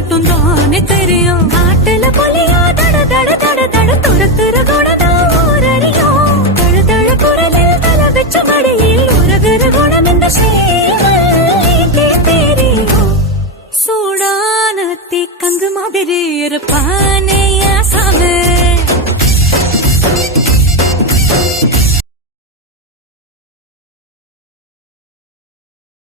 மட்டும் தானே தெரியும். நாட்டுல புலியா தட தட தட தட துரத்துற குணம் ஊரறியும். தழு தழு குரலில் தலை வச்ச மடியில் உறகுற குணம் இந்த சேவல்லிக்கே தெரியும். சூடான தீக்கங்கு மாதிரி இருப்பானே சாமி.